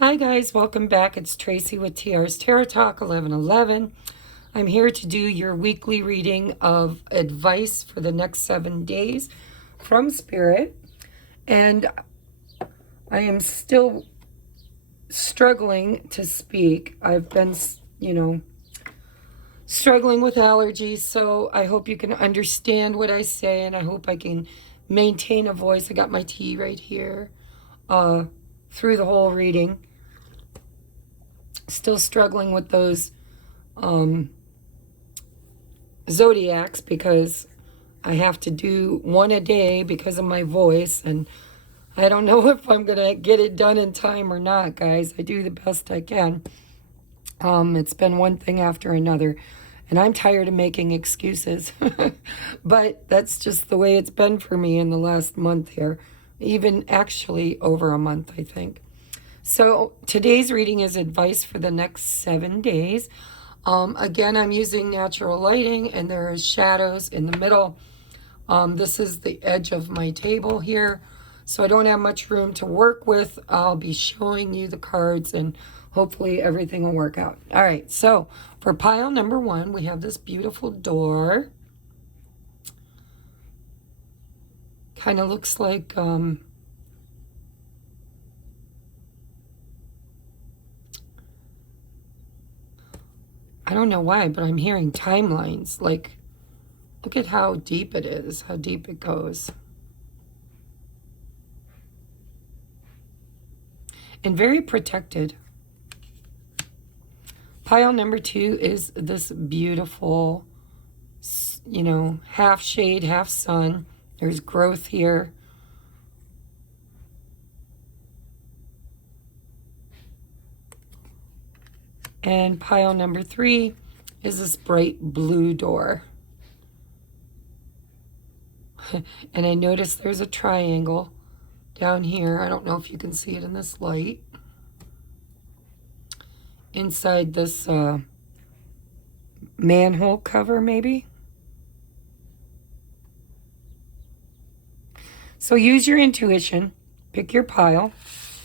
Hi guys, welcome back. It's Tracy with TR's Tarot Talk 1111. I'm here to do your weekly reading of advice for the next 7 days from Spirit. And I am still struggling to speak. I've been, struggling with allergies, so I hope you can understand what I say, and I hope I can maintain a voice. I got my tea right here through the whole reading. Still struggling with those zodiacs because I have to do one a day because of my voice, and I don't know if I'm gonna get it done in time or not, guys. I do the best I can. It's been one thing after another, and I'm tired of making excuses. But that's just the way it's been for me in the last month here, even actually over a month, I think. So today's reading is advice for the next 7 days. Again, I'm using natural lighting, and there is shadows in the middle. This is the edge of my table here, so I don't have much room to work with. I'll be showing you the cards, and hopefully everything will work out. All right, so for pile number 1, we have this beautiful door. Kind of looks like I don't know why, but I'm hearing timelines. Like, look at how deep it is, how deep it goes. And very protected. Pile number 2 is this beautiful, half shade, half sun. There's growth here. And pile number 3 is this bright blue door. And I noticed there's a triangle down here. I don't know if you can see it in this light. Inside this manhole cover, maybe. So use your intuition, pick your pile,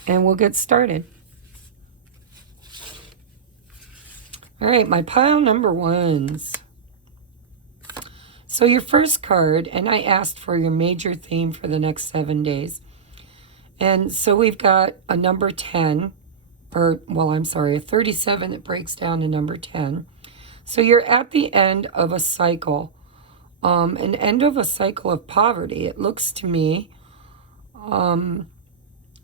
and we'll get started. All right, my pile number 1s. So your first card, and I asked for your major theme for the next 7 days. And so we've got a number 10, a 37 that breaks down to number 10. So you're at the end of a cycle, an end of a cycle of poverty. It looks to me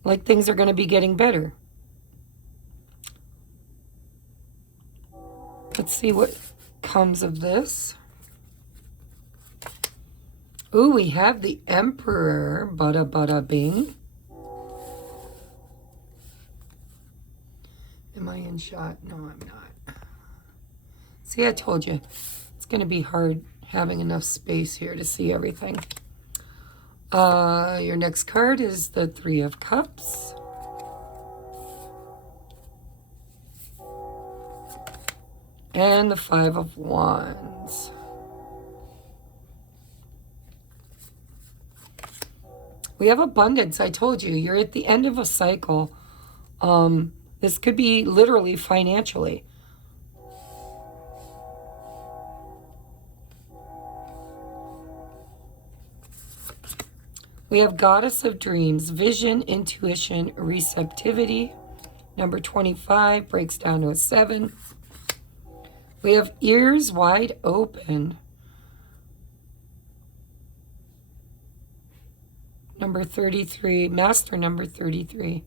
like things are going to be getting better. Let's see what comes of this. Ooh, we have the Emperor. Bada bada bing. Am I in shot? No, I'm not. See, I told you. It's going to be hard having enough space here to see everything. Your next card is the 3 of Cups. And the 5 of Wands. We have abundance. I told you, you're at the end of a cycle. This could be literally financially. We have Goddess of Dreams, Vision, Intuition, Receptivity. Number 25 breaks down to a 7. We have Ears Wide Open. Number 33, Master number 33.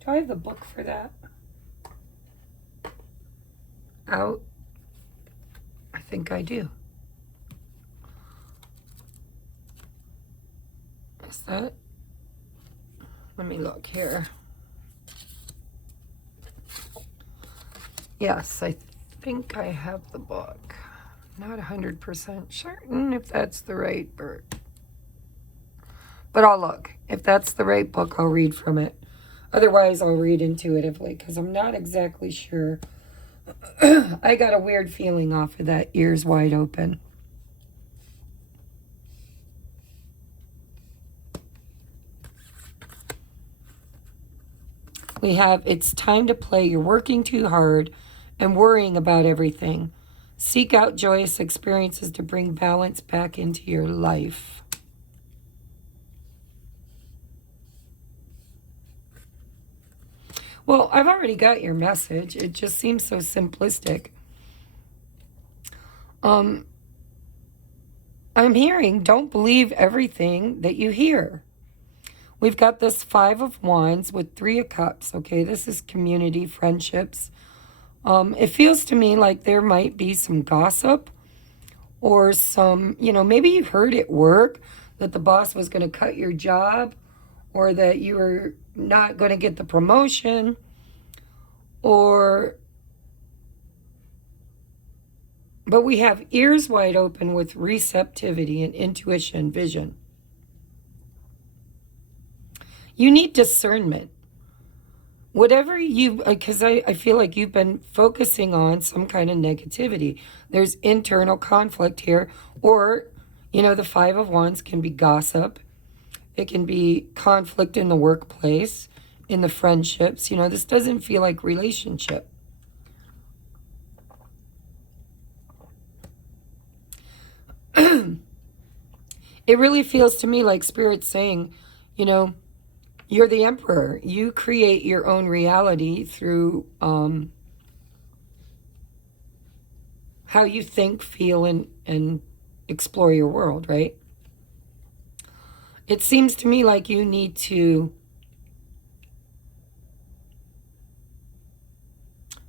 Do I have the book for that? Out? I think I do. Is that? Let me look here. Yes, I think I have the book. Not 100% certain if that's the right book. But I'll look. If that's the right book, I'll read from it. Otherwise, I'll read intuitively because I'm not exactly sure. I got a weird feeling off of that Ears Wide Open. We have, it's time to play. You're working too hard and worrying about everything. Seek out joyous experiences to bring balance back into your life. Well, I've already got your message. It just seems so simplistic. I'm hearing, don't believe everything that you hear. We've got this 5 of Wands with 3 of Cups, okay? This is community, friendships. It feels to me like there might be some gossip or some, maybe you heard at work that the boss was going to cut your job or that you were not going to get the promotion but we have ears wide open with receptivity and intuition, vision. You need discernment. Whatever because I feel like you've been focusing on some kind of negativity. There's internal conflict here, or, the 5 of Wands can be gossip. It can be conflict in the workplace, in the friendships. This doesn't feel like relationship. It really feels to me like Spirit's saying, you're the emperor. You create your own reality through how you think, feel, and explore your world, right? It seems to me like you need to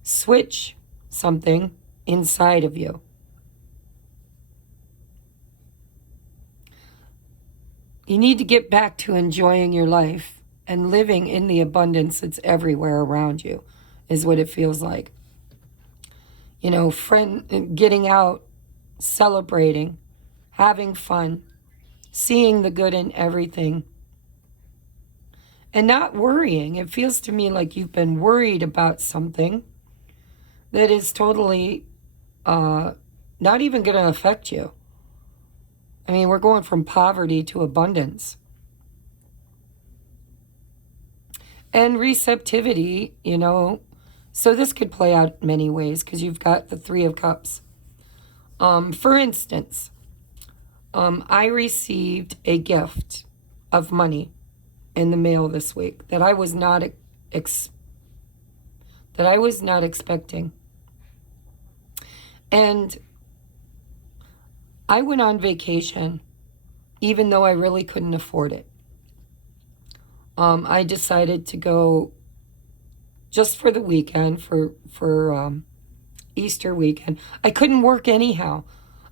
switch something inside of you. You need to get back to enjoying your life and living in the abundance that's everywhere around you, is what it feels like. Getting out, celebrating, having fun, seeing the good in everything, and not worrying. It feels to me like you've been worried about something that is totally not even going to affect you. I mean, we're going from poverty to abundance. And receptivity, so this could play out many ways because you've got the 3 of Cups. For instance, I received a gift of money in the mail this week that I was not expecting. And I went on vacation, even though I really couldn't afford it. I decided to go just for the weekend, for Easter weekend. I couldn't work anyhow.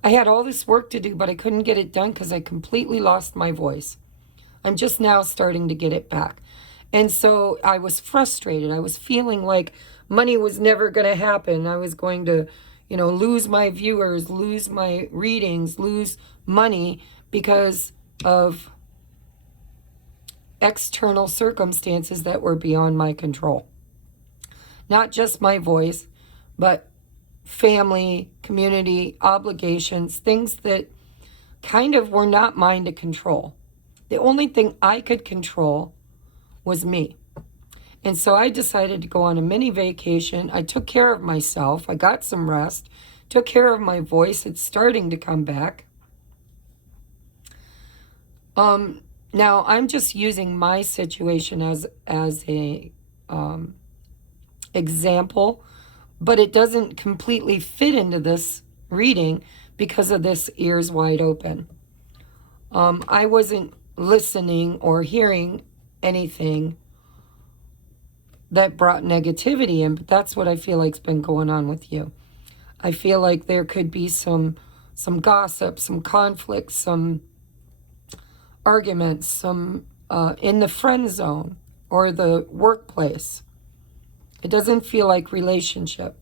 I had all this work to do, but I couldn't get it done because I completely lost my voice. I'm just now starting to get it back. And so I was frustrated. I was feeling like money was never going to happen. I was going to lose my viewers, lose my readings, lose money because of external circumstances that were beyond my control. Not just my voice, but family, community, obligations, things that kind of were not mine to control. The only thing I could control was me. And so I decided to go on a mini vacation. I took care of myself. I got some rest, took care of my voice. It's starting to come back. Now I'm just using my situation as a example, but it doesn't completely fit into this reading because of this ears wide open. I wasn't listening or hearing anything that brought negativity in, but that's what I feel like's been going on with you. I feel like there could be some gossip, some conflict, some arguments, some in the friend zone or the workplace. It doesn't feel like relationship.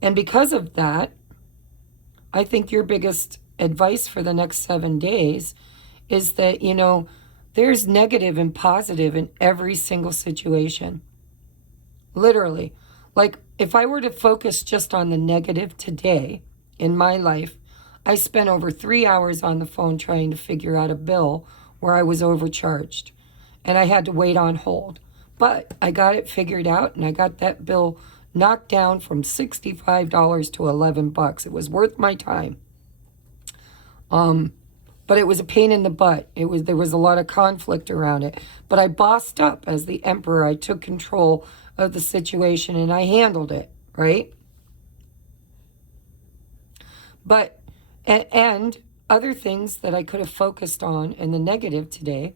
And because of that, I think your biggest advice for the next 7 days is that, there's negative and positive in every single situation. Literally. Like, if I were to focus just on the negative today in my life, I spent over 3 hours on the phone trying to figure out a bill where I was overcharged. And I had to wait on hold. But I got it figured out, and I got that bill knocked down from $65 to $11. It was worth my time. But it was a pain in the butt. There was a lot of conflict around it. But I bossed up as the emperor. I took control of the situation and I handled it, right? But, and other things that I could have focused on in the negative today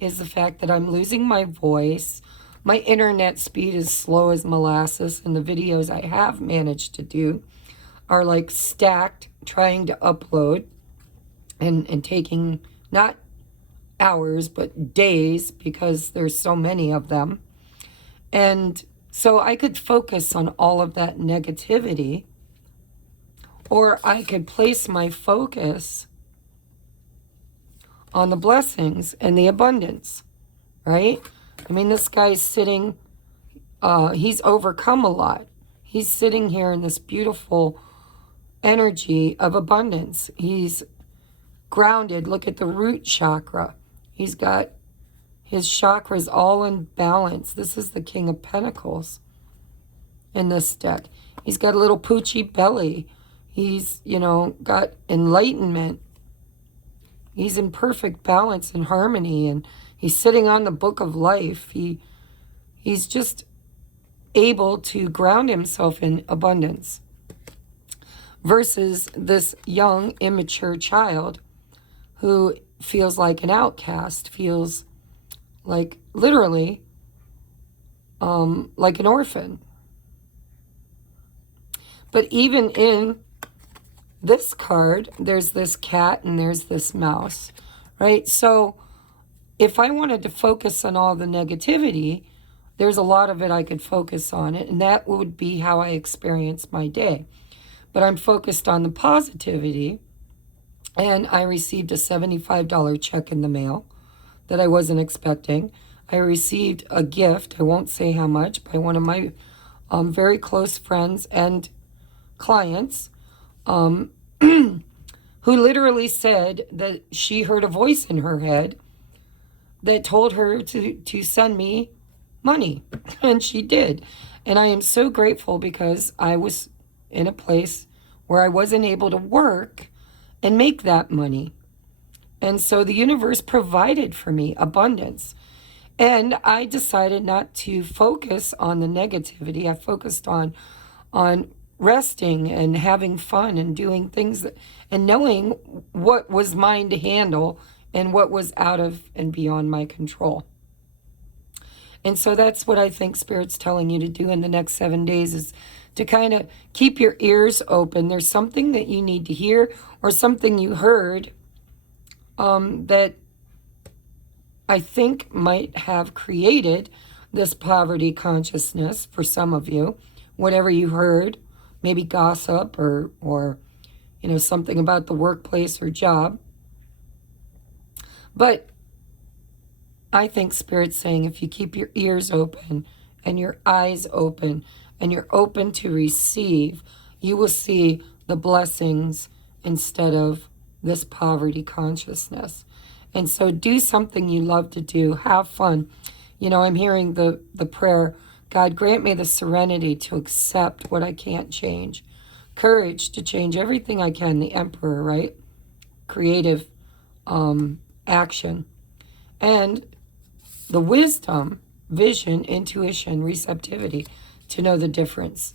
is the fact that I'm losing my voice. My internet speed is slow as molasses, and the videos I have managed to do are like stacked, trying to upload and taking not hours, but days, because there's so many of them. And so I could focus on all of that negativity, or I could place my focus on the blessings and the abundance, right? I mean, this guy's sitting, he's overcome a lot. He's sitting here in this beautiful energy of abundance. He's grounded. Look at the root chakra. He's got his chakras all in balance. This is the King of Pentacles in this deck. He's got a little poochy belly. He's, got enlightenment. He's in perfect balance and harmony, and he's sitting on the book of life. He's just able to ground himself in abundance versus this young, immature child who feels like an outcast, feels like literally like an orphan. But even in this card, there's this cat and there's this mouse, right? So if I wanted to focus on all the negativity, there's a lot of it I could focus on it, and that would be how I experience my day. But I'm focused on the positivity, and I received a $75 check in the mail that I wasn't expecting. I received a gift, I won't say how much, by one of my very close friends and clients, who literally said that she heard a voice in her head that told her to send me money, and she did. And I am so grateful, because I was in a place where I wasn't able to work and make that money. And so the universe provided for me abundance. And I decided not to focus on the negativity. I focused on resting and having fun and doing things and knowing what was mine to handle and what was out of and beyond my control. And so that's what I think Spirit's telling you to do in the next 7 days, is to kind of keep your ears open. There's something that you need to hear, or something you heard that I think might have created this poverty consciousness for some of you. Whatever you heard, maybe gossip or something about the workplace or job. But I think Spirit's saying, if you keep your ears open and your eyes open and you're open to receive, you will see the blessings instead of this poverty consciousness. And so do something you love to do. Have fun. I'm hearing the prayer, God, grant me the serenity to accept what I can't change. Courage to change everything I can. The Emperor, right? Creative action. And the wisdom, vision, intuition, receptivity to know the difference.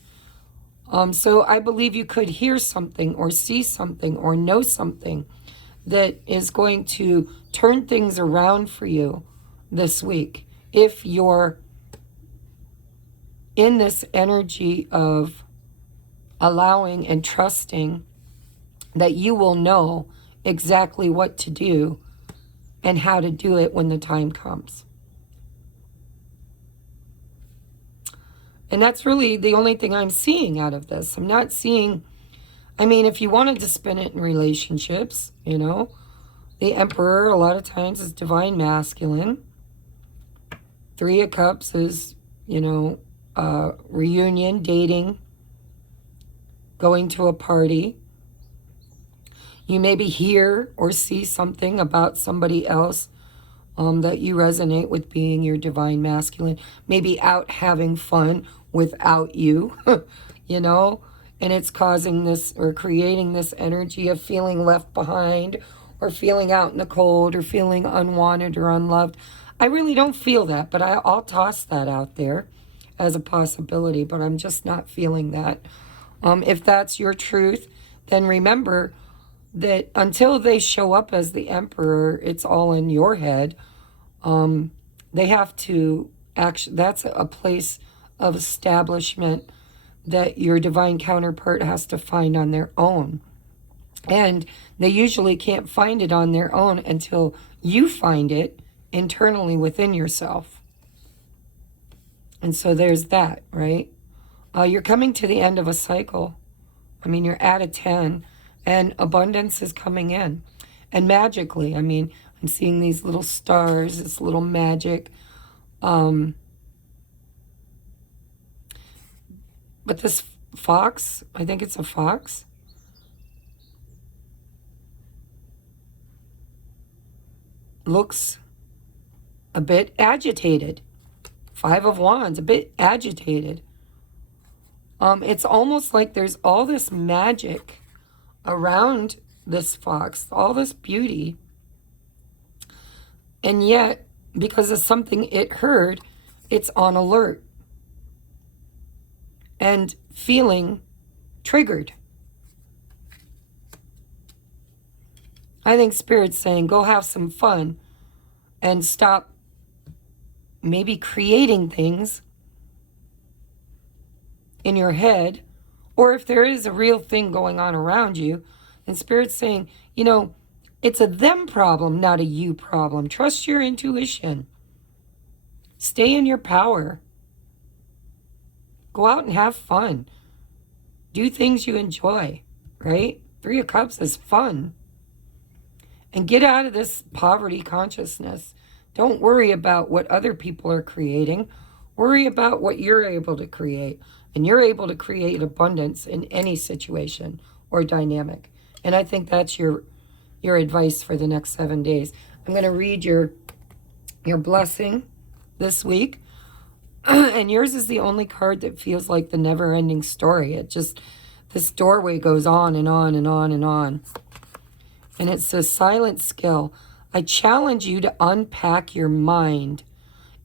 So I believe you could hear something or see something or know something that is going to turn things around for you this week. If you're in this energy of allowing and trusting that you will know exactly what to do and how to do it when the time comes. And that's really the only thing I'm seeing out of this. I'm not seeing, if you wanted to spin it in relationships, the Emperor a lot of times is divine masculine. 3 of Cups is, reunion, dating, going to a party. You maybe hear or see something about somebody else that you resonate with being your divine masculine, maybe out having fun without you, you know, and it's causing this or creating this energy of feeling left behind or feeling out in the cold or feeling unwanted or unloved. I really don't feel that, but I'll toss that out there as a possibility, but I'm just not feeling that. If that's your truth, then remember that until they show up as the emperor, it's all in your head. They have to actually, that's a place of establishment that your divine counterpart has to find on their own. And they usually can't find it on their own until you find it internally within yourself. And so there's that, right? You're coming to the end of a cycle. I mean, you're at a 10, and abundance is coming in. And magically, I mean, I'm seeing these little stars, this little magic. But this fox, I think it's a fox, looks a bit agitated. 5 of Wands, a bit agitated. It's almost like there's all this magic around this fox, all this beauty. And yet, because of something it heard, it's on alert and feeling triggered. I think Spirit's saying, go have some fun and stop maybe creating things in your head, or if there is a real thing going on around you, and Spirit's saying, you know, it's a them problem, not a you problem. Trust your intuition. Stay in your power. Go out and have fun. Do things you enjoy, right? 3 of Cups is fun. And get out of this poverty consciousness. Don't worry about what other people are creating. Worry about what you're able to create. And you're able to create abundance in any situation or dynamic. And I think that's your advice for the next 7 days. I'm going to read your blessing this week. And yours is the only card that feels like the never-ending story. It just, this doorway goes on and on and on and on. And it says, silent skill. I challenge you to unpack your mind.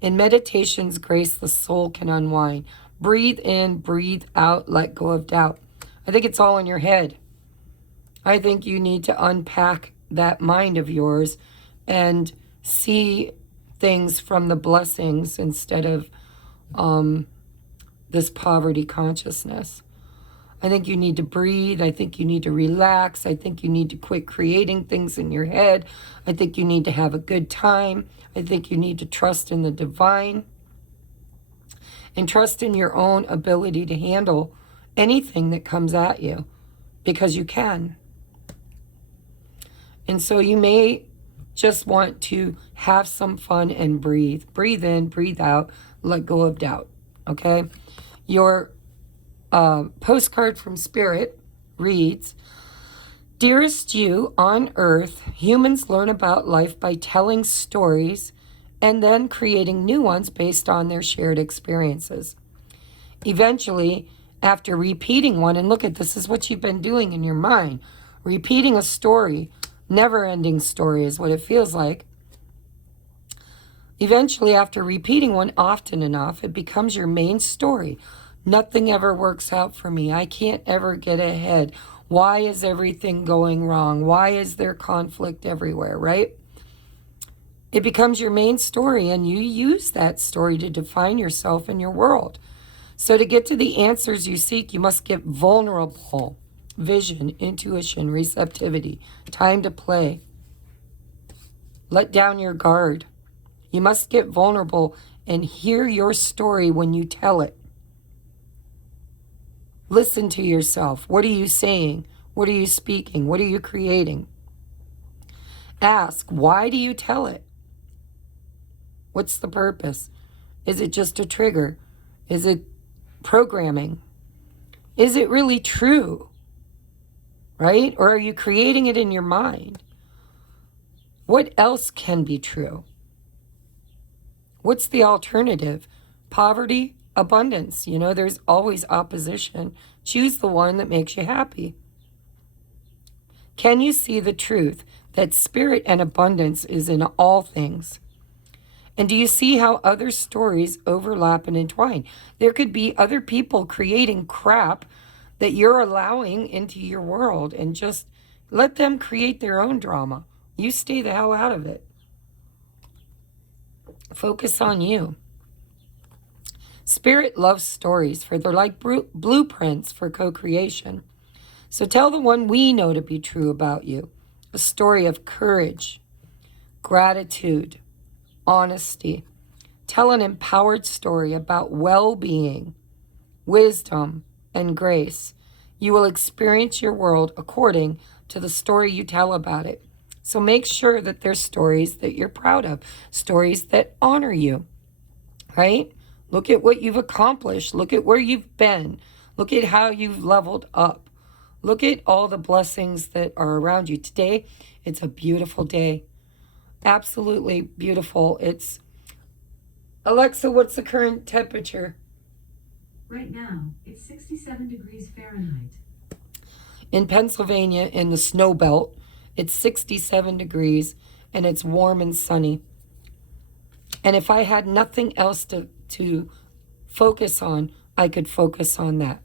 In meditation's grace, the soul can unwind. Breathe in, breathe out, let go of doubt. I think it's all in your head. I think you need to unpack that mind of yours and see things from the blessings instead of this poverty consciousness. I think you need to breathe. I think you need to relax. I think you need to quit creating things in your head. I think you need to have a good time. I think you need to trust in the divine and trust in your own ability to handle anything that comes at you, because you can. And so you may just want to have some fun and breathe. Breathe in, breathe out, let go of doubt, okay? Your postcard from Spirit reads, Dearest you, on Earth, humans learn about life by telling stories and then creating new ones based on their shared experiences. Eventually, after repeating one, and look at this is what you've been doing in your mind, repeating a story, never-ending story is what it feels like. Eventually, after repeating one often enough, it becomes your main story. Nothing ever works out for me. I can't ever get ahead. Why is everything going wrong? Why is there conflict everywhere, right? It becomes your main story, and you use that story to define yourself and your world. So to get to the answers you seek, you must get vulnerable. Vision, intuition, receptivity, time to play. Let down your guard. You must get vulnerable and hear your story when you tell it. Listen to yourself. What are you saying? What are you speaking? What are you creating? Ask, why do you tell it? What's the purpose? Is it just a trigger? Is it programming? Is it really true? Right? Or are you creating it in your mind? What else can be true? What's the alternative? Poverty, abundance. You know, there's always opposition. Choose the one that makes you happy. Can you see the truth that spirit and abundance is in all things? And do you see how other stories overlap and entwine? There could be other people creating crap that you're allowing into your world, and just let them create their own drama. You stay the hell out of it. Focus on you. Spirit loves stories, for they're like blueprints for co-creation. So tell the one we know to be true about you. A story of courage, gratitude, honesty. Tell an empowered story about well-being, wisdom, and grace. You will experience your world according to the story you tell about it. So make sure that there's stories that you're proud of, stories that honor you, right? Look at what you've accomplished. Look at where you've been. Look at how you've leveled up. Look at all the blessings that are around you. Today, it's a beautiful day. Absolutely beautiful. It's, Alexa, what's the current temperature? Right now, it's 67 degrees Fahrenheit. In Pennsylvania, in the snow belt, it's 67 degrees and it's warm and sunny. And if I had nothing else to focus on, I could focus on that.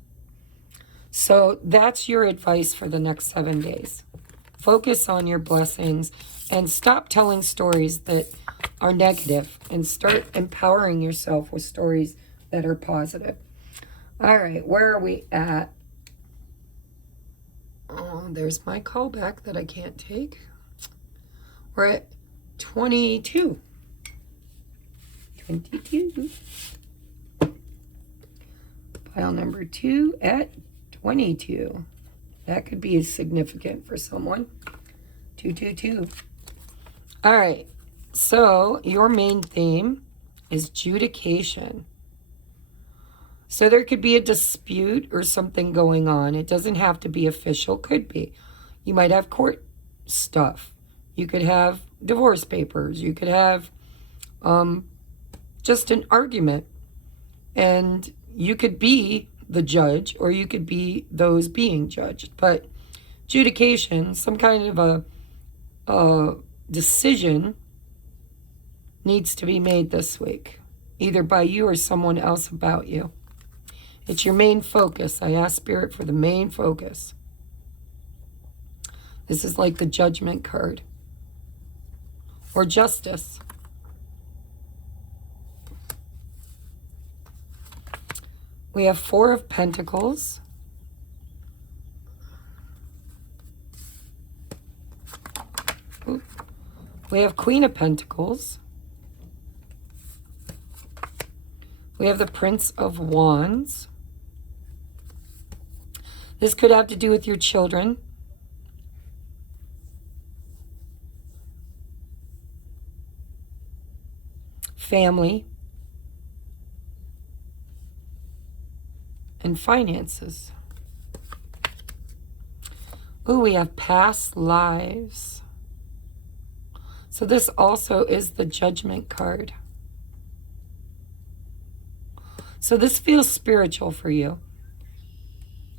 So that's your advice for the next 7 days. Focus on your blessings and stop telling stories that are negative and start empowering yourself with stories that are positive. All right, where are we at? Oh, there's my callback that I can't take. We're at 22. 22. Pile number 2 at 22. That could be significant for someone. 222. All right. So your main theme is adjudication. So there could be a dispute or something going on. It doesn't have to be official. Could be. You might have court stuff. You could have divorce papers. You could have just an argument. And you could be the judge or you could be those being judged. But adjudication, some kind of a decision needs to be made this week, either by you or someone else about you. It's your main focus. I ask Spirit for the main focus. This is like the Judgment card or Justice. We have 4 of Pentacles. Ooh. We have Queen of Pentacles. We have the Prince of Wands. This could have to do with your children. Family. And finances. Ooh, we have past lives. So this also is the Judgment card. So this feels spiritual for you.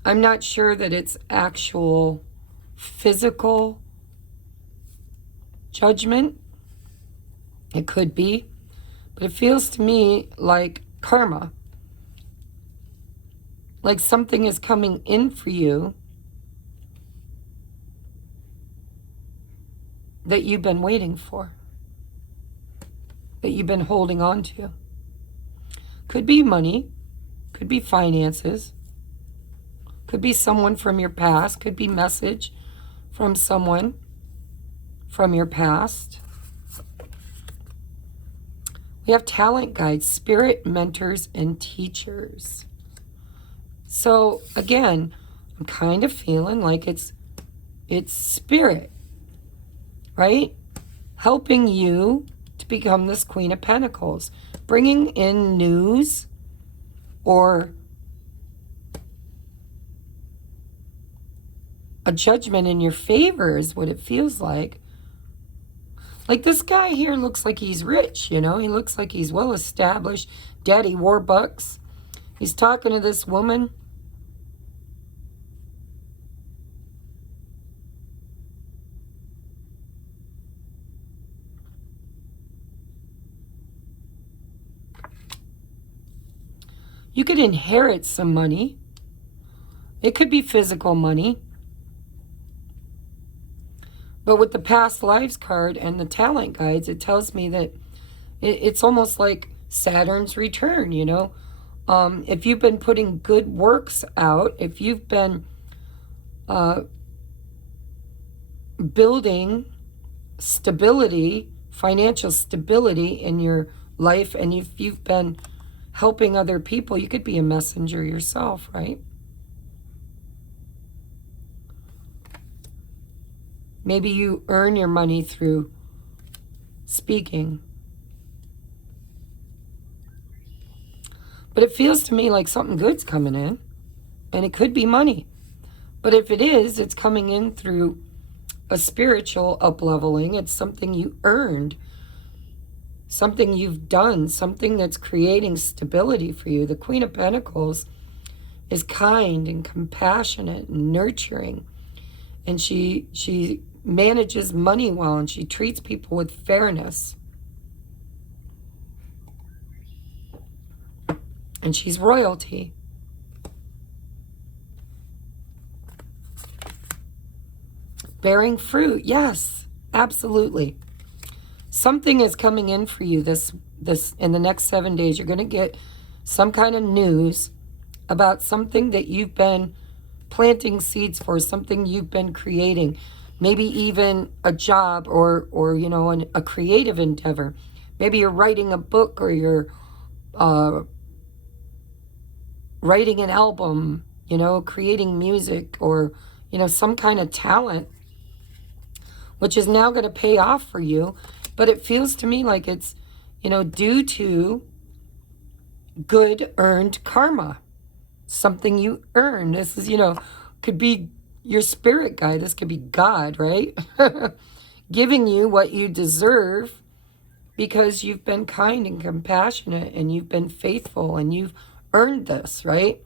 I'm not sure that it's actual physical judgment. It could be. But it feels to me like karma. Like something is coming in for you that you've been waiting for. That you've been holding on to. Could be money. Could be finances. Could be someone from your past. Could be message from someone from your past. We have talent guides, spirit mentors, and teachers. So again, I'm kind of feeling like it's spirit, right? Helping you to become this Queen of Pentacles. Bringing in news or a judgment in your favor is what it feels like. Like this guy here looks like he's rich, you know. He looks like he's well established. Daddy Warbucks. He's talking to this woman. You could inherit some money. It could be physical money. But with the past lives card and the talent guides, it tells me that it's almost like Saturn's return, you know. If you've been putting good works out, if you've been building stability, financial stability in your life, and if you've been helping other people, you could be a messenger yourself, right? Maybe you earn your money through speaking. But it feels to me like something good's coming in, and it could be money. But if it is, it's coming in through a spiritual up-leveling. It's something you earned, something you've done, something that's creating stability for you. The Queen of Pentacles is kind and compassionate and nurturing, and she manages money well, and she treats people with fairness. And she's royalty. Bearing fruit, yes, absolutely. Something is coming in for you this in the next 7 days. You're going to get some kind of news about something that you've been planting seeds for, something you've been creating, maybe even a job or you know, a creative endeavor. Maybe you're writing a book, or you're writing an album, you know, creating music, or, you know, some kind of talent, which is now going to pay off for you. But it feels to me like it's, you know, due to good earned karma, something you earn. This is, you know, could be your spirit guide. This could be God, right? Giving you what you deserve because you've been kind and compassionate, and you've been faithful, and you've earned this, right?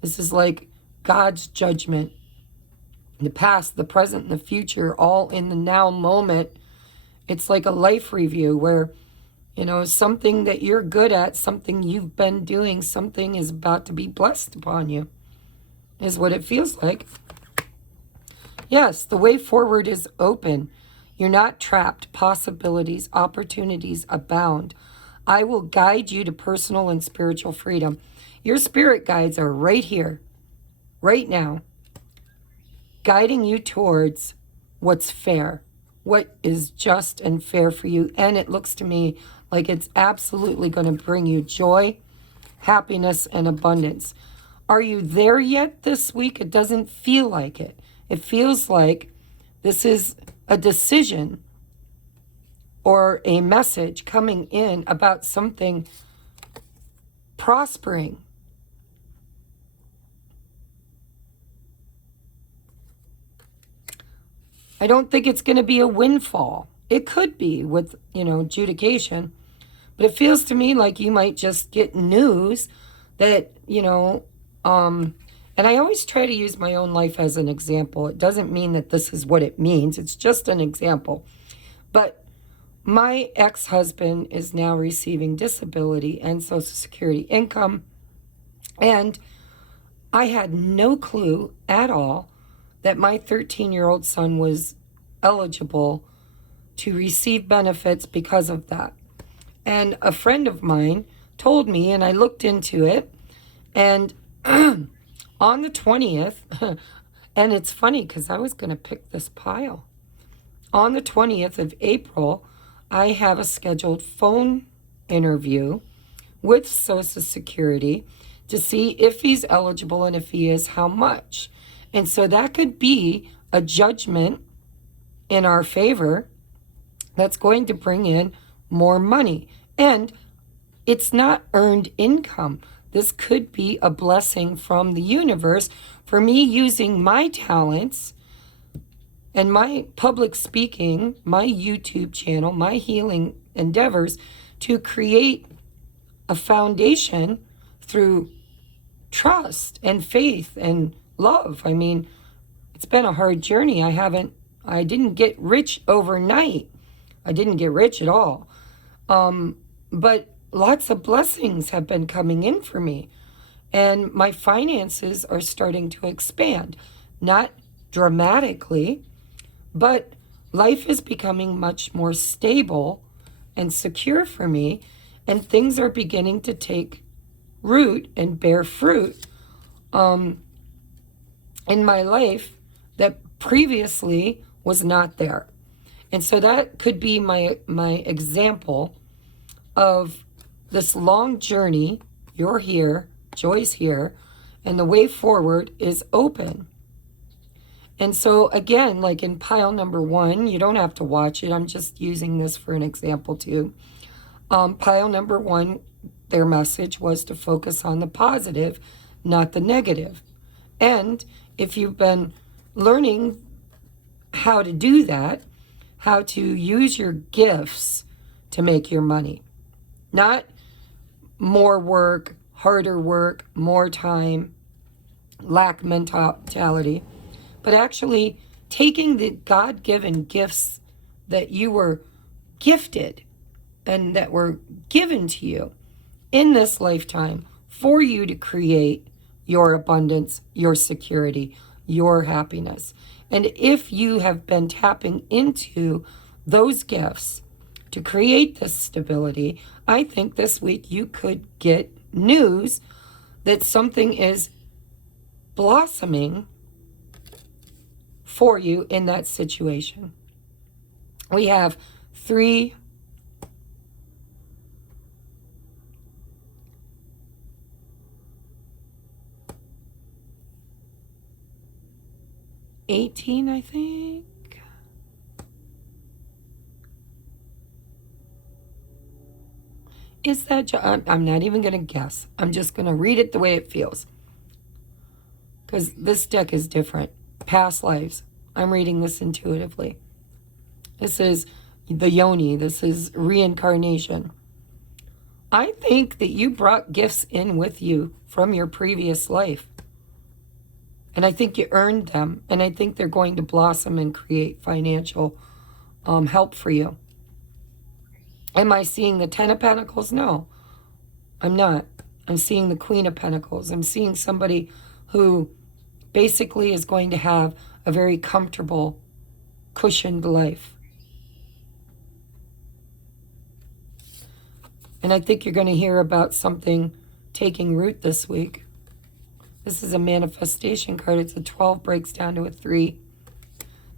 This is like God's judgment. The past, the present, and the future, all in the now moment. It's like a life review where, you know, something that you're good at, something you've been doing, something is about to be blessed upon you, is what it feels like. Yes, the way forward is open. You're not trapped. Possibilities, opportunities abound. I will guide you to personal and spiritual freedom. Your spirit guides are right here, right now, guiding you towards what's fair, what is just and fair for you. And it looks to me like it's absolutely going to bring you joy, happiness, and abundance. Are you there yet this week? It doesn't feel like it. It feels like this is a decision or a message coming in about something prospering. I don't think it's going to be a windfall. It could be with, you know, adjudication. But it feels to me like you might just get news that, you know, and I always try to use my own life as an example. It doesn't mean that this is what it means. It's just an example. But my ex-husband is now receiving disability and Social Security income. And I had no clue at all that my 13-year-old son was eligible to receive benefits because of that. And a friend of mine told me, and I looked into it, and on the 20th, and it's funny because I was going to pick this pile. On the 20th of April, I have a scheduled phone interview with Social Security to see if he's eligible, and if he is, how much. And so that could be a judgment in our favor that's going to bring in more money. And it's not earned income. This could be a blessing from the universe for me using my talents And my public speaking, my YouTube channel, my healing endeavors to create a foundation through trust and faith and love. I mean, it's been a hard journey. I didn't get rich overnight. I didn't get rich at all. But lots of blessings have been coming in for me. And my finances are starting to expand. Not dramatically, but life is becoming much more stable and secure for me. And things are beginning to take root and bear fruit in my life that previously was not there. And so that could be my example of this long journey. You're here, Joy's here, and the way forward is open. And so again, like in pile number 1, you don't have to watch it. I'm just using this for an example too. Pile number 1, their message was to focus on the positive, not the negative. And if you've been learning how to do that, how to use your gifts to make your money, not more work, harder work, more time, lack mentality, but actually taking the God-given gifts that you were gifted and that were given to you in this lifetime for you to create your abundance, your security, your happiness. And if you have been tapping into those gifts to create this stability, I think this week you could get news that something is blossoming for you in that situation. We have 3 18, I think. Is that, I'm not even going to guess. I'm just going to read it the way it feels. Because this deck is different. Past lives. I'm reading this intuitively. This is the yoni. This is reincarnation. I think that you brought gifts in with you from your previous life. And I think you earned them. And I think they're going to blossom and create financial help for you. Am I seeing the 10 of Pentacles? No, I'm not. I'm seeing the Queen of Pentacles. I'm seeing somebody who basically is going to have a very comfortable, cushioned life. And I think you're going to hear about something taking root this week. This is a manifestation card. It's a 12, breaks down to a 3.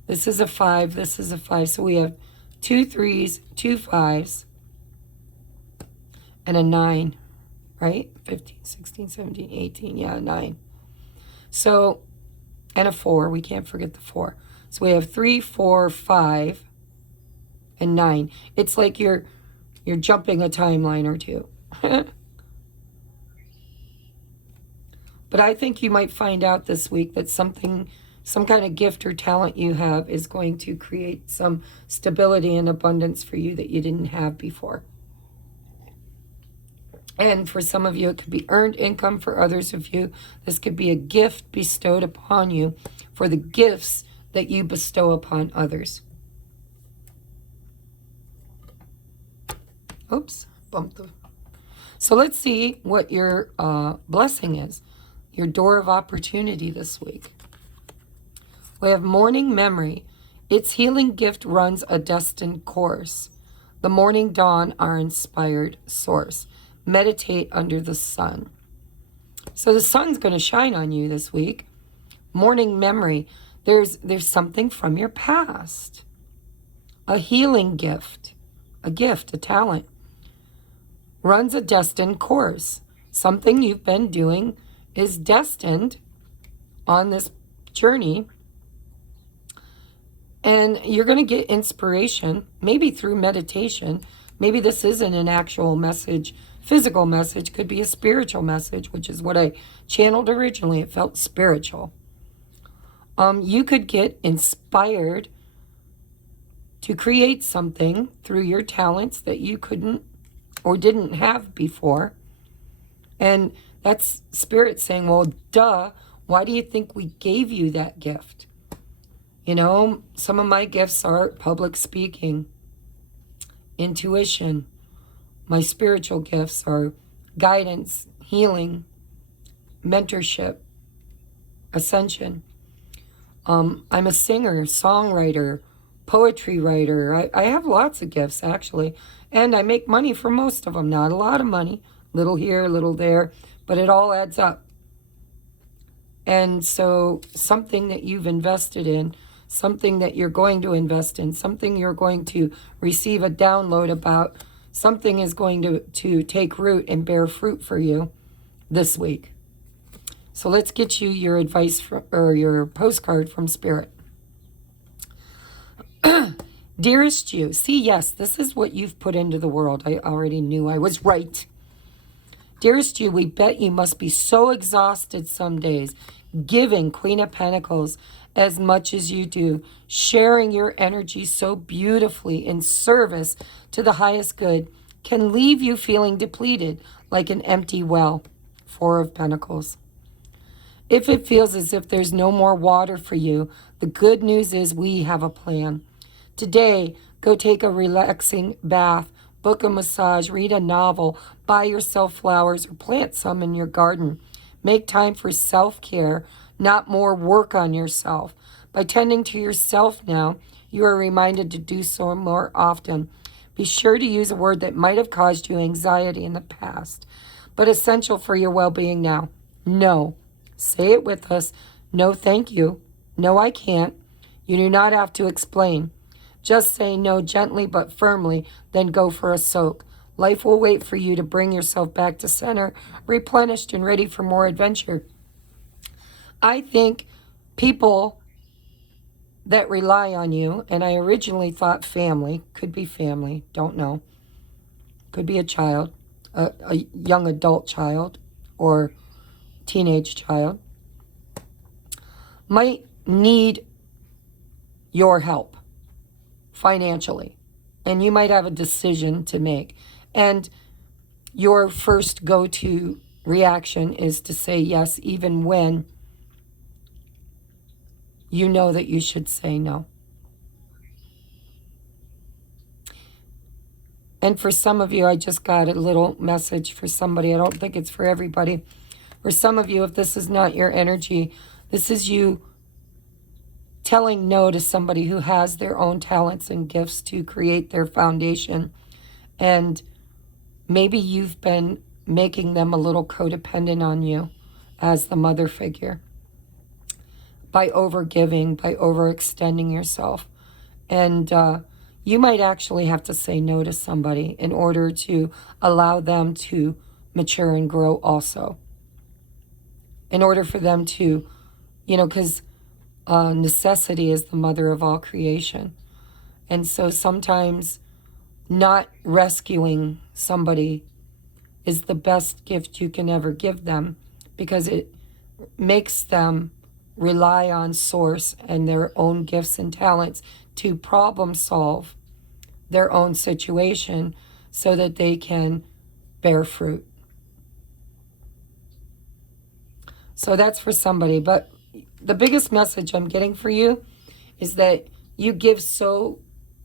This is a 5. This is a 5. So we have 2 3s, 2 5s, and a 9, right? 15, 16, 17, 18. Yeah, 9. So, and a 4. We can't forget the 4. So we have 3, 4, 5, and 9. It's like you're jumping a timeline or two. But I think you might find out this week that some kind of gift or talent you have is going to create some stability and abundance for you that you didn't have before. And for some of you, it could be earned income. For others of you, this could be a gift bestowed upon you for the gifts that you bestow upon others. Oops, bumped the... So let's see what your blessing is. Your door of opportunity this week. We have morning memory. Its healing gift runs a destined course. The morning dawn, our inspired source. Meditate under the sun. So the sun's going to shine on you this week. Morning memory. There's something from your past. A healing gift. A gift, a talent. Runs a destined course. Something you've been doing is destined on this journey. And you're going to get inspiration, maybe through meditation. Maybe this isn't an actual message, physical message, could be a spiritual message, which is what I channeled originally. It felt spiritual. You could get inspired to create something through your talents that you couldn't or didn't have before. And that's Spirit saying, well, duh, why do you think we gave you that gift? You know, some of my gifts are public speaking, intuition. My spiritual gifts are guidance, healing, mentorship, ascension. I'm a singer, songwriter, poetry writer. I have lots of gifts, actually. And I make money for most of them. Not a lot of money. Little here, little there. But it all adds up. And so something that you've invested in, something that you're going to invest in, something you're going to receive a download about, something is going to take root and bear fruit for you this week. So let's get you your advice or your postcard from Spirit. Dearest you, see, yes, this is what you've put into the world. I already knew I was right. Dearest you, we bet you must be so exhausted some days, giving, Queen of Pentacles, as much as you do, sharing your energy so beautifully in service to the highest good, can leave you feeling depleted like an empty well. Four of Pentacles. If it feels as if there's no more water for you, the good news is we have a plan. Today, go take a relaxing bath, book a massage, read a novel, buy yourself flowers, or plant some in your garden. Make time for self-care, not more work on yourself. By tending to yourself now, you are reminded to do so more often. Be sure to use a word that might have caused you anxiety in the past, but essential for your well-being now. No. Say it with us. No, thank you. No, I can't. You do not have to explain. Just say no gently but firmly, then go for a soak. Life will wait for you to bring yourself back to center, replenished and ready for more adventure. I think people that rely on you, and I originally thought family, could be family, don't know, could be a child, a young adult child, or teenage child, might need your help financially. And you might have a decision to make. And your first go-to reaction is to say yes, even when you know that you should say no. And for some of you, I just got a little message for somebody. I don't think it's for everybody. For some of you, if this is not your energy, this is you telling no to somebody who has their own talents and gifts to create their foundation. And maybe you've been making them a little codependent on you as the mother figure by overgiving, by overextending yourself. And you might actually have to say no to somebody in order to allow them to mature and grow also. In order for them to, because necessity is the mother of all creation. And so sometimes not rescuing somebody is the best gift you can ever give them, because it makes them rely on source and their own gifts and talents to problem solve their own situation so that they can bear fruit. So that's for somebody. But the biggest message I'm getting for you is that you give so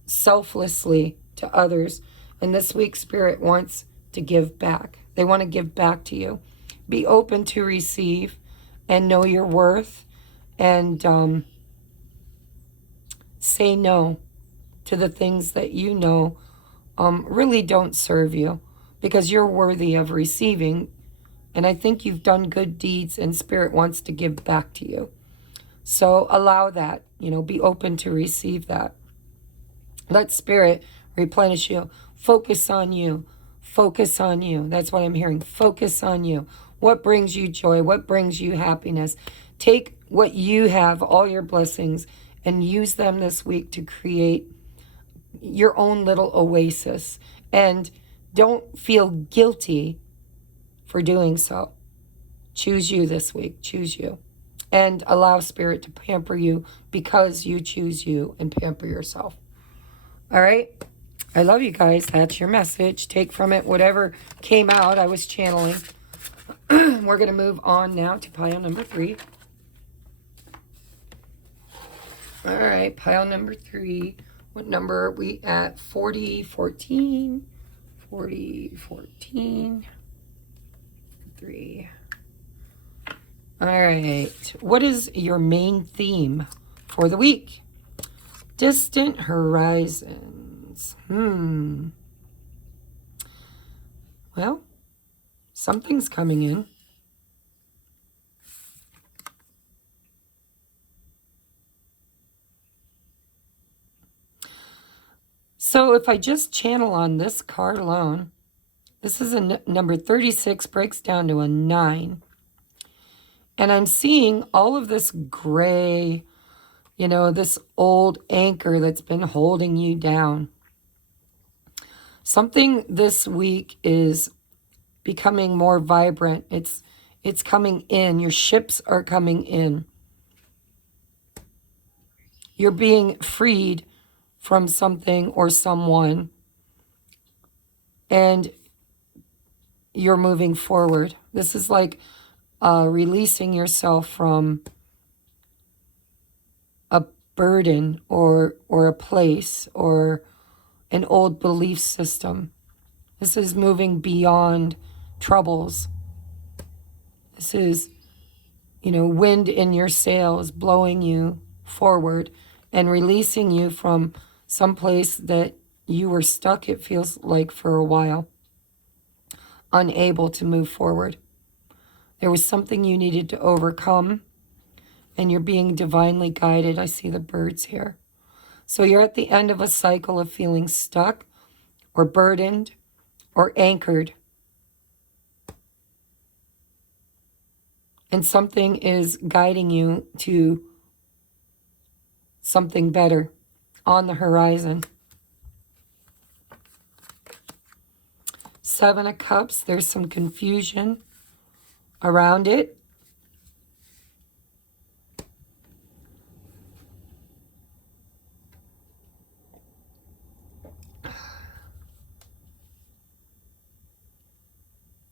selflessly to others. And this week, Spirit wants to give back. They want to give back to you. Be open to receive and know your worth. And say no to the things that you know really don't serve you, because you're worthy of receiving. And I think you've done good deeds, and Spirit wants to give back to you. So allow that, be open to receive that. Let Spirit replenish you. Focus on you. Focus on you. That's what I'm hearing. Focus on you. What brings you joy? What brings you happiness? Take what you have, all your blessings, and use them this week to create your own little oasis. And don't feel guilty for doing so. Choose you this week. Choose you. and allow Spirit to pamper you because you choose you and pamper yourself. All right? I love you guys. That's your message. Take from it whatever came out. I was channeling. We're going to move on now to pile number 3. All right, pile number 3. What number are we at? 4014. 4014. 3. All right. What is your main theme for the week? Distant horizons. Well, something's coming in. So if I just channel on this card alone, this is a number 36, breaks down to a 9. And I'm seeing all of this gray, you know, this old anchor that's been holding you down. Something this week is becoming more vibrant. It's coming in. Your ships are coming in. You're being freed from something or someone, and you're moving forward. This is like releasing yourself from a burden or a place or an old belief system. This is moving beyond troubles. This is, you know, wind in your sails, blowing you forward and releasing you from some place that you were stuck, it feels like, for a while, unable to move forward. There was something you needed to overcome, and you're being divinely guided. I see the birds here. So you're at the end of a cycle of feeling stuck or burdened or anchored. And something is guiding you to something better on the horizon. 7 of Cups, there's some confusion around it.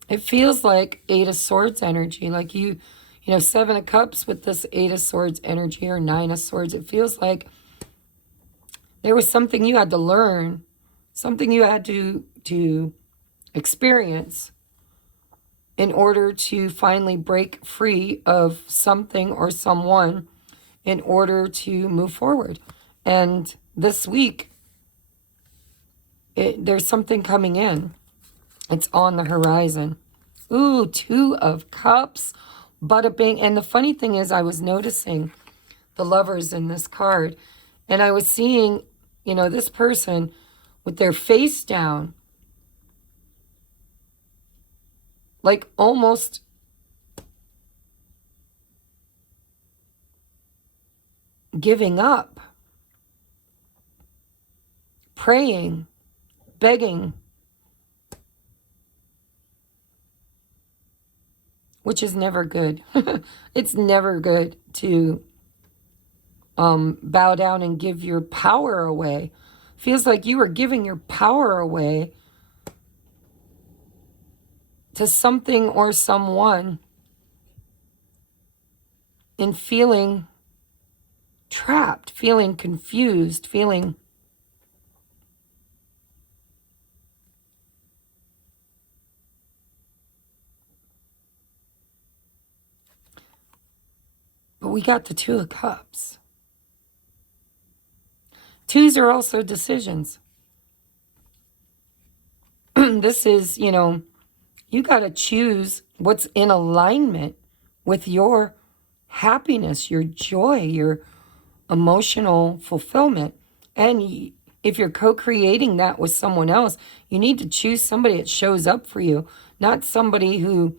It feels like 8 of Swords energy, like you know, 7 of Cups with this 8 of Swords energy or 9 of Swords. It feels like there was something you had to learn, something you had to experience in order to finally break free of something or someone in order to move forward. And this week, there's something coming in. It's on the horizon. Ooh, 2 of Cups. Bada bing. And the funny thing is, I was noticing the Lovers in this card. And I was seeing, you know, this person with their face down. Like almost giving up. Praying. Begging. Which is never good. It's never good to bow down and give your power away. Feels like you were giving your power away to something or someone and feeling trapped, feeling confused, feeling but we got the 2 of Cups. 2s are also decisions. This is, you know, you got to choose what's in alignment with your happiness, your joy, your emotional fulfillment. And if you're co-creating that with someone else, you need to choose somebody that shows up for you, not somebody who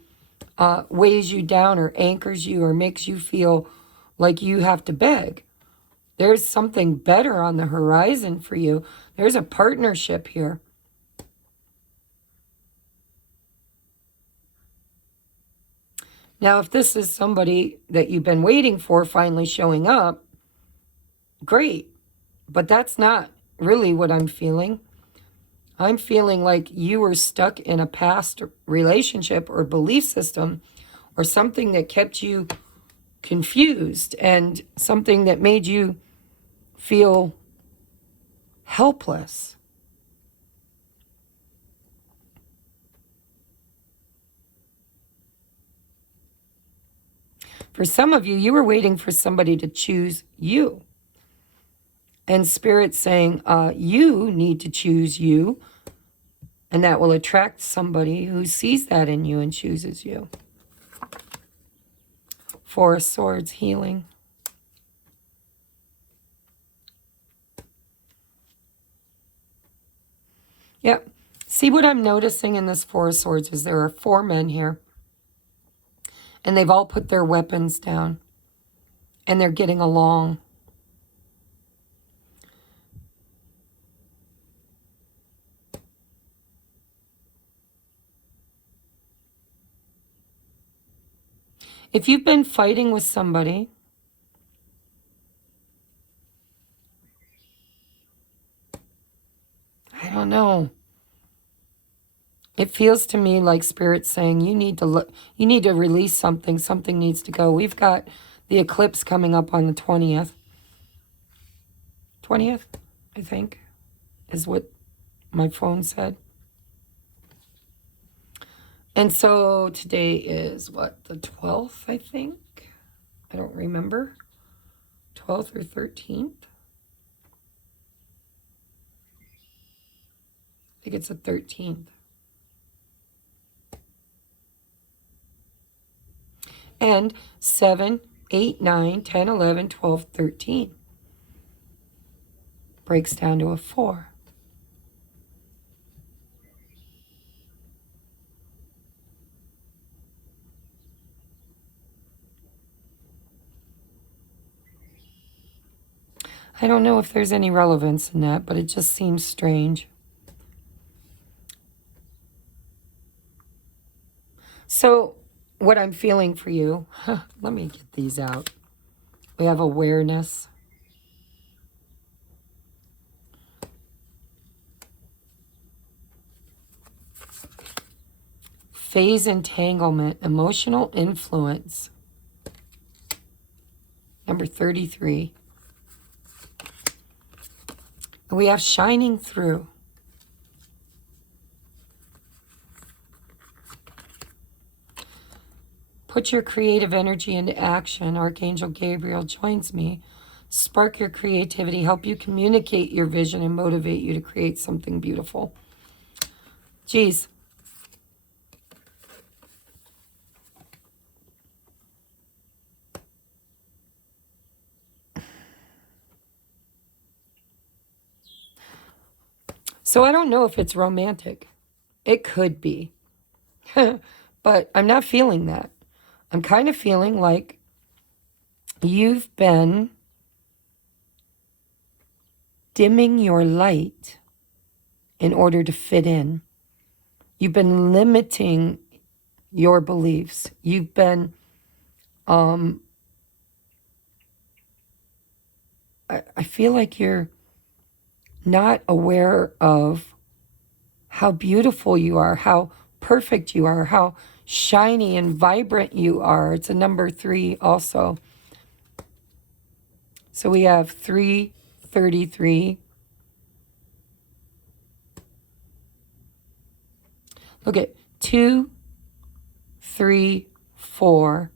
weighs you down or anchors you or makes you feel like you have to beg. There's something better on the horizon for you. There's a partnership here. Now, if this is somebody that you've been waiting for finally showing up, great. But that's not really what I'm feeling. I'm feeling like you were stuck in a past relationship or belief system or something that kept you confused and something that made you feel helpless. For some of you, you were waiting for somebody to choose you. And Spirit's saying, you need to choose you. And that will attract somebody who sees that in you and chooses you. Four of Swords, healing. Yep. See what I'm noticing in this Four of Swords is there are 4 men here. And they've all put their weapons down. And they're getting along. If you've been fighting with somebody, I don't know. It feels to me like Spirit's saying you need to release something. Something needs to go. We've got the eclipse coming up on the 20th. 20th, I think, is what my phone said. And so today is what, the 12th, I think? I don't remember. 12th or 13th? I think it's the 13th. And 7, 8, 9, 10, 11, 12, 13 breaks down to a 4. I don't know if there's any relevance in that, but it just seems strange. So what I'm feeling for you, let me get these out. We have awareness. Phase entanglement, emotional influence. Number 33. And we have shining through. Put your creative energy into action. Archangel Gabriel joins me. Spark your creativity, help you communicate your vision and motivate you to create something beautiful. Geez. So I don't know if it's romantic. It could be. But I'm not feeling that. I'm kind of feeling like you've been dimming your light in order to fit in. You've been limiting your beliefs. You've been, I feel like you're not aware of how beautiful you are, how perfect you are, how shiny and vibrant you are. It's a number 3 also. So we have 333. Look at 2, 3, 4.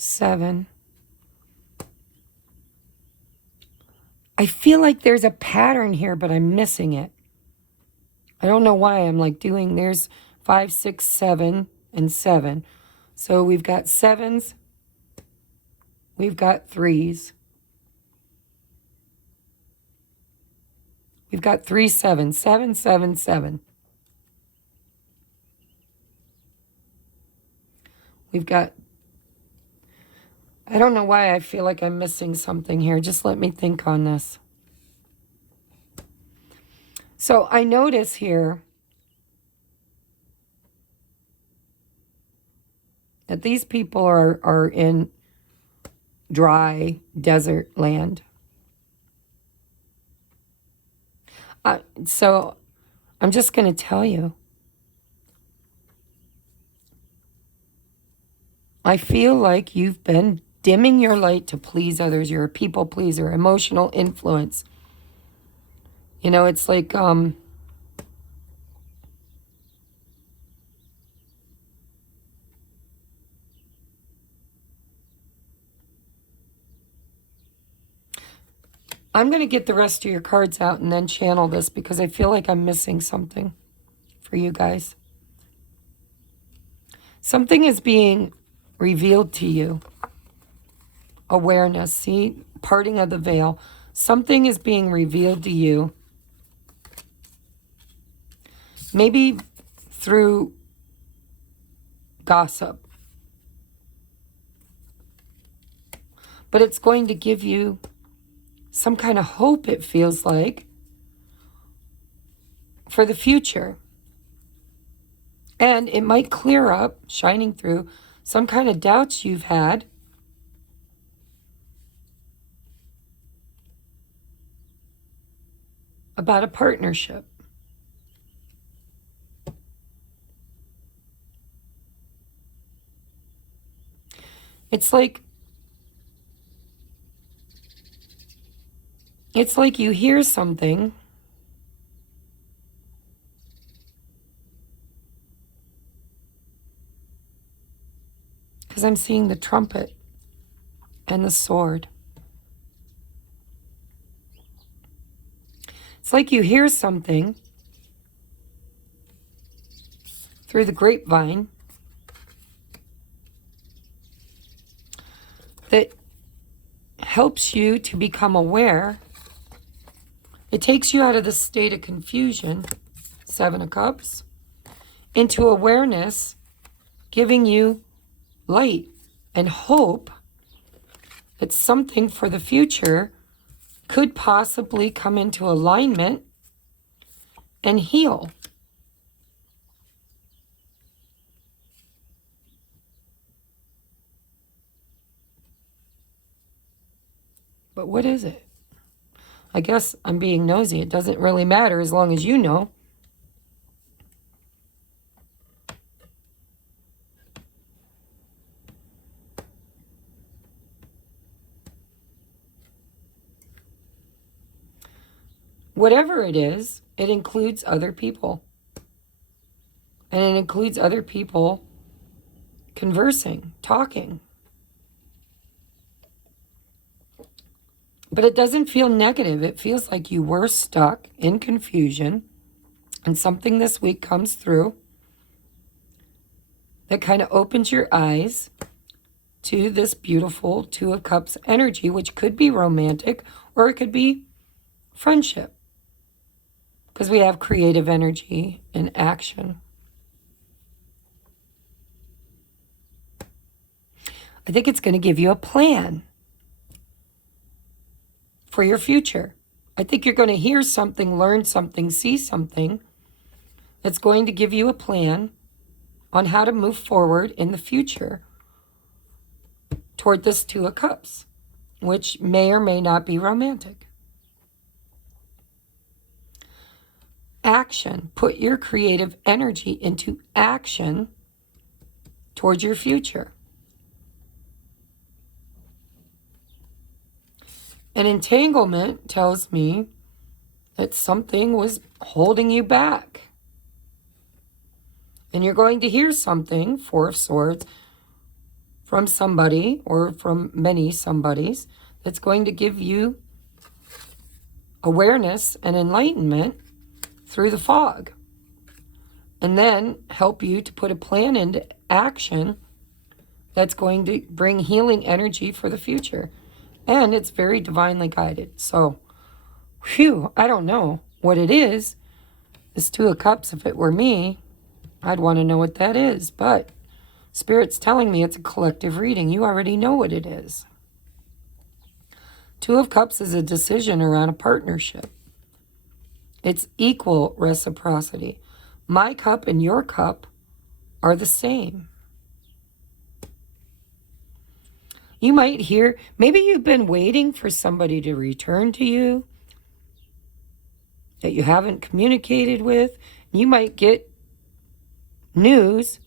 Seven. I feel like there's a pattern here, but I'm missing it. I don't know why I'm like doing, there's 5, 6, 7, and 7. So we've got 7s, we've got 3s. We've got 3 7s, 7, 7, 7. We've got, I don't know why I feel like I'm missing something here. Just let me think on this. So I notice here that these people are in dry desert land. So I'm just going to tell you. I feel like you've been dimming your light to please others. You're a people pleaser, emotional influence. You know, it's like, I'm going to get the rest of your cards out and then channel this because I feel like I'm missing something for you guys. Something is being revealed to you. Awareness, see, parting of the veil. Something is being revealed to you. Maybe through gossip. But it's going to give you some kind of hope, it feels like, for the future. And it might clear up, shining through, some kind of doubts you've had. About a partnership. It's like you hear something because I'm seeing the trumpet and the sword. It's like you hear something through the grapevine that helps you to become aware. It takes you out of the state of confusion, Seven of Cups, into awareness, giving you light and hope that something for the future could possibly come into alignment and heal. But what is it? I guess I'm being nosy. It doesn't really matter as long as you know. Whatever it is, it includes other people. And it includes other people conversing, talking. But it doesn't feel negative. It feels like you were stuck in confusion and something this week comes through that kind of opens your eyes to this beautiful Two of Cups energy, which could be romantic or it could be friendship. Because we have creative energy and action. I think it's going to give you a plan for your future. I think you're going to hear something, learn something, see something that's going to give you a plan on how to move forward in the future toward this Two of Cups, which may or may not be romantic. Action. Put your creative energy into action towards your future. An entanglement tells me that something was holding you back. And you're going to hear something, Four of Swords, from somebody or from many somebodies that's going to give you awareness and enlightenment through the fog. And then help you to put a plan into action that's going to bring healing energy for the future. And it's very divinely guided. So, phew, I don't know what it is. This Two of Cups, if it were me, I'd want to know what that is. But Spirit's telling me it's a collective reading. You already know what it is. Two of Cups is a decision around a partnership. It's equal reciprocity. My cup and your cup are the same. You might hear, maybe you've been waiting for somebody to return to you that you haven't communicated with. You might get news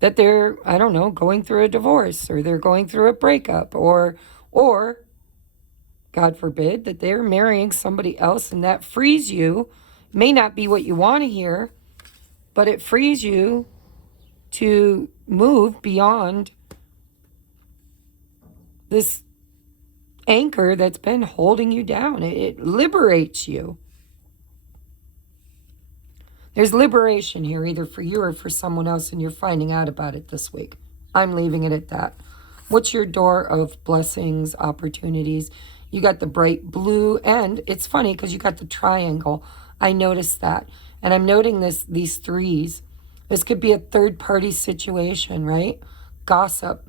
that they're, I don't know, going through a divorce, or they're going through a breakup, or God forbid, that they're marrying somebody else, and that frees you. It may not be what you want to hear, but it frees you to move beyond this anchor that's been holding you down. It liberates you. There's liberation here, either for you or for someone else, and you're finding out about it this week. I'm leaving it at that. What's your door of blessings, opportunities? You got the bright blue, and it's funny because you got the triangle. I noticed that. And I'm noting these threes. This could be a third-party situation, right? Gossip.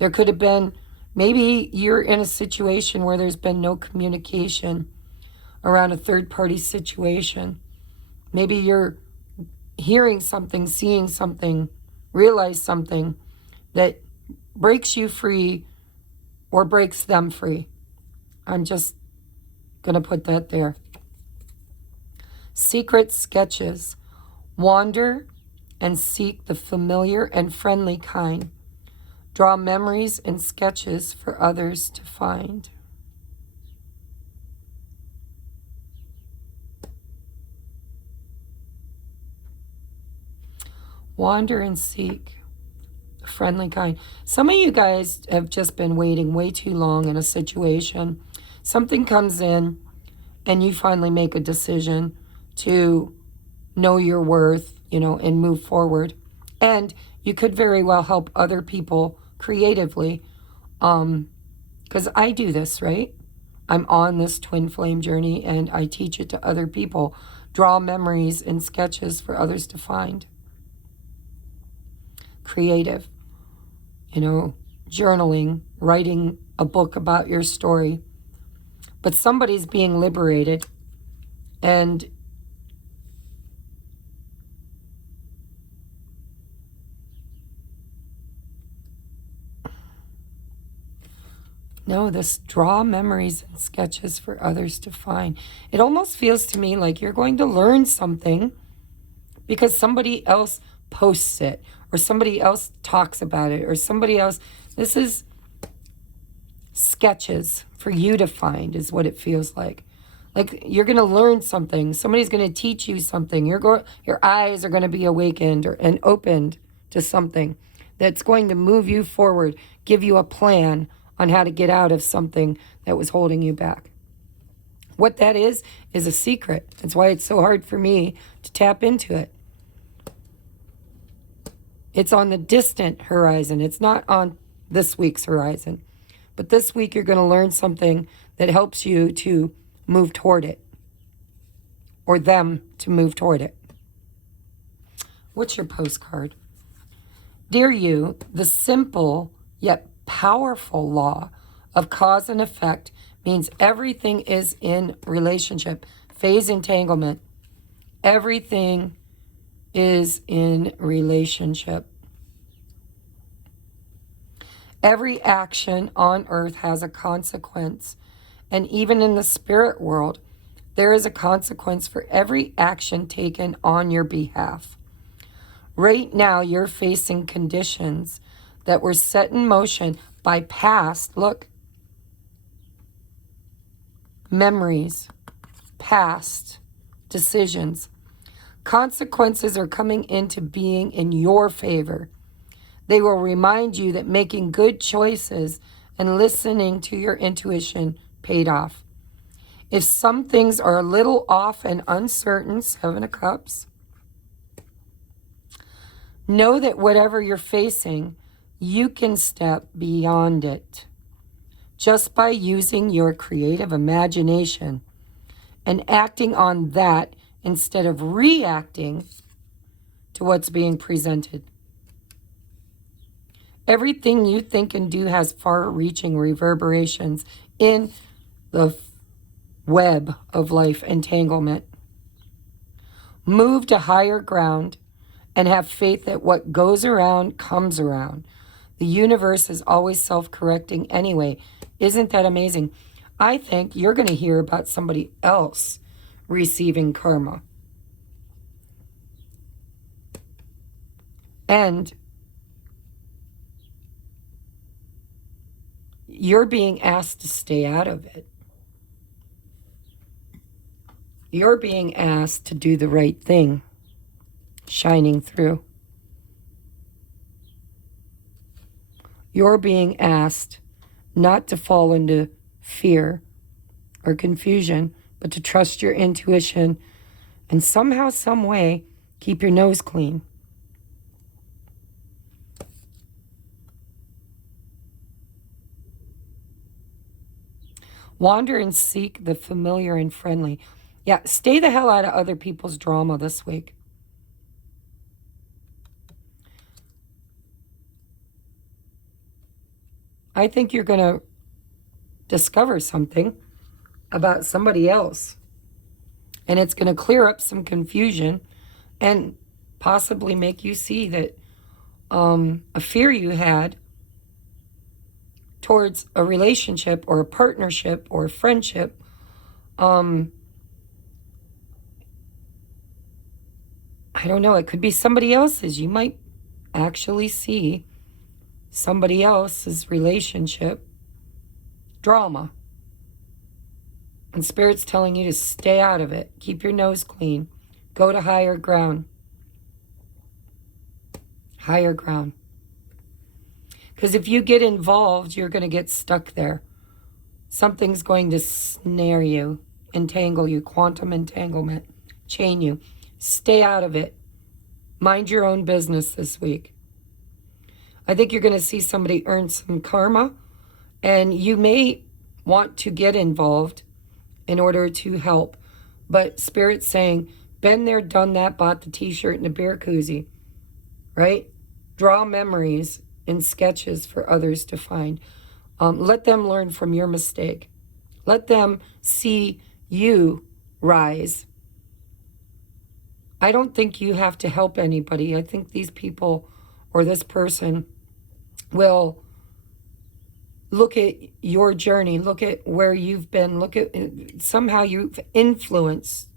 There could have been, maybe you're in a situation where there's been no communication around a third-party situation. Maybe you're hearing something, seeing something, realize something that breaks you free or breaks them free. I'm just going to put that there. Secret sketches. Wander and seek the familiar and friendly kind. Draw memories and sketches for others to find. Wander and seek the friendly kind. Some of you guys have just been waiting way too long in a situation. Something comes in and you finally make a decision to know your worth, and move forward. And you could very well help other people creatively, because I do this, right? I'm on this twin flame journey, and I teach it to other people. Draw memories and sketches for others to find. Creative, journaling, writing a book about your story. But somebody's being liberated, and no, this draw memories and sketches for others to find. It almost feels to me like you're going to learn something because somebody else posts it, or somebody else talks about it, or somebody else. This is sketches for you to find is what it feels like. Like you're going to learn something. Somebody's going to teach you something. Your eyes are going to be awakened and opened to something that's going to move you forward, give you a plan on how to get out of something that was holding you back. What that is a secret. That's why it's so hard for me to tap into it. It's on the distant horizon. It's not on this week's horizon. But this week you're going to learn something that helps you to move toward it, or them to move toward it. What's your postcard? Dear you, the simple yet powerful law of cause and effect means everything is in relationship. Phase entanglement. Everything is in relationship. Every action on earth has a consequence. And even in the spirit world, there is a consequence for every action taken on your behalf. Right now, you're facing conditions that were set in motion by past, memories, past decisions. Consequences are coming into being in your favor. They will remind you that making good choices and listening to your intuition paid off. If some things are a little off and uncertain, Seven of Cups, know that whatever you're facing, you can step beyond it just by using your creative imagination and acting on that instead of reacting to what's being presented. Everything you think and do has far-reaching reverberations in the web of life entanglement. Move to higher ground and have faith that what goes around comes around. The universe is always self-correcting anyway. Isn't that amazing? I think you're going to hear about somebody else receiving karma. And you're being asked to stay out of it. You're being asked to do the right thing, shining through. You're being asked not to fall into fear or confusion, but to trust your intuition and somehow, some way, keep your nose clean. Wander and seek the familiar and friendly. Yeah, stay the hell out of other people's drama this week. I think you're going to discover something about somebody else. And it's going to clear up some confusion and possibly make you see that a fear you had towards a relationship or a partnership or a friendship, I don't know, it could be somebody else's. You might actually see somebody else's relationship drama. And Spirit's telling you to stay out of it. Keep your nose clean. Go to higher ground. Higher ground. Because if you get involved, you're going to get stuck there. Something's going to snare you, entangle you, quantum entanglement, chain you. Stay out of it. Mind your own business this week. I think you're going to see somebody earn some karma, and you may want to get involved in order to help. But Spirit's saying, been there, done that, bought the t-shirt and a beer koozie, right? Draw memories and sketches for others to find. Let them learn from your mistake. Let them see you rise. I don't think you have to help anybody. I think these people or this person will look at your journey, look at where you've been, look at somehow you've influenced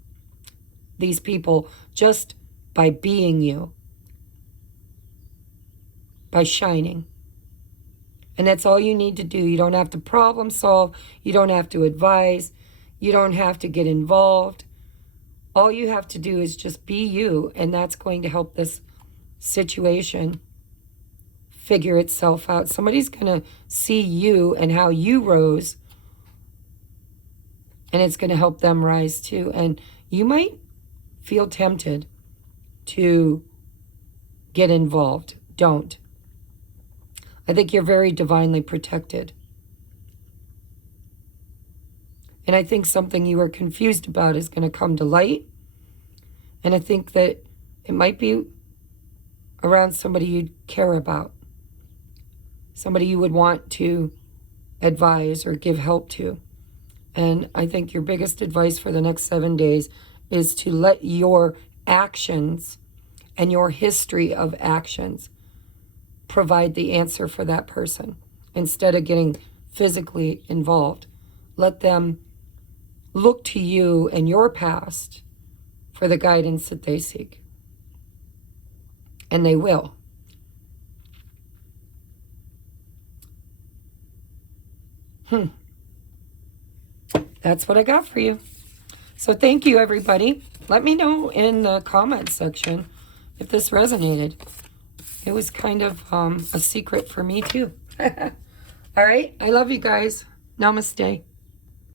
these people just by being you, by shining. And that's all you need to do. You don't have to problem solve. You don't have to advise. You don't have to get involved. All you have to do is just be you, and that's going to help this situation figure itself out. Somebody's going to see you and how you rose, and it's going to help them rise too. And you might feel tempted to get involved. Don't. I think you're very divinely protected. And I think something you were confused about is going to come to light. And I think that it might be around somebody you'd care about. Somebody you would want to advise or give help to. And I think your biggest advice for the next 7 days is to let your actions and your history of actions provide the answer for that person instead of getting physically involved. Let them look to you and your past for the guidance that they seek. And they will. That's what I got for you. So thank you, everybody. Let me know in the comments section if this resonated. It was kind of a secret for me, too. All right. I love you guys. Namaste.